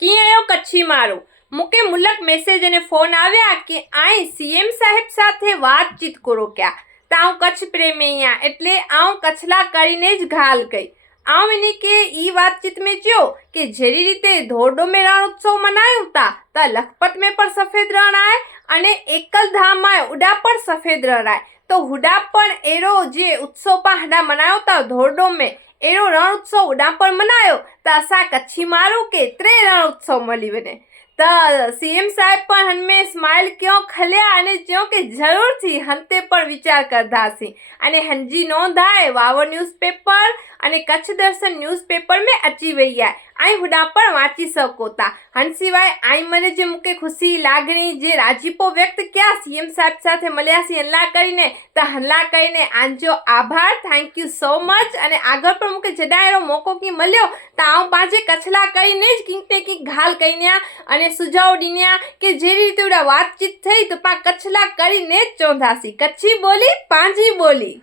कीअं आहियो कच्छी माण्हू? मूंखे मुलक मैसेज अने फोन आव्या कि आई सीएम साहेब साथे वातचीत करो क्या तो आऊं कच्छ प्रेमी आहियां એટલે આઉં કચ્છલા કરીને જ ગાલ ગઈ। આઉં એને કે ઈ વાતચીત में चयो कि जेरी रीते धोरडो में रण उत्सव मनायो ता लखपत में पण सफेद रण आए अने एकलधाम में उड़ा पण सफेद रण आए तो हुडा पण एरो जे उत्सव पा मनायो ता धोरडो में एरो रण उत्सव उड़ा पण मनायो तो असा कच्छी मारू के त्रे रण उत्सव मली वने। तो सीएम साहेब पण हनमे स्माइल क्यों खल्या अने क्यों के जरूर थी हंते पण विचार करदासी अने हंजी नोंधाए वावो न्यूज़पेपर अने कच्छ दर्शन न्यूज़पेपर में अची वई है। आई हुडा पण वांची सको था। हन सिवाय आई मने जे मुके खुशी लागणी जे राजीपो व्यक्त किया सीएम साहेब साथे मळ्यासी हल्ला करीने आंजो आभार, थैंक यू सो मच। अने आगळ पण मुके जडायरो मौको की मळ्यो तो आऊं पांचे कच्छला करीने ज कींक ने कींक घाल कईन्या अने सुझाव दीन्या के जे रीते वातचीत थई तो पा कच्छला करीने ज चोंधासी। कच्छी बोली पांजी बोली।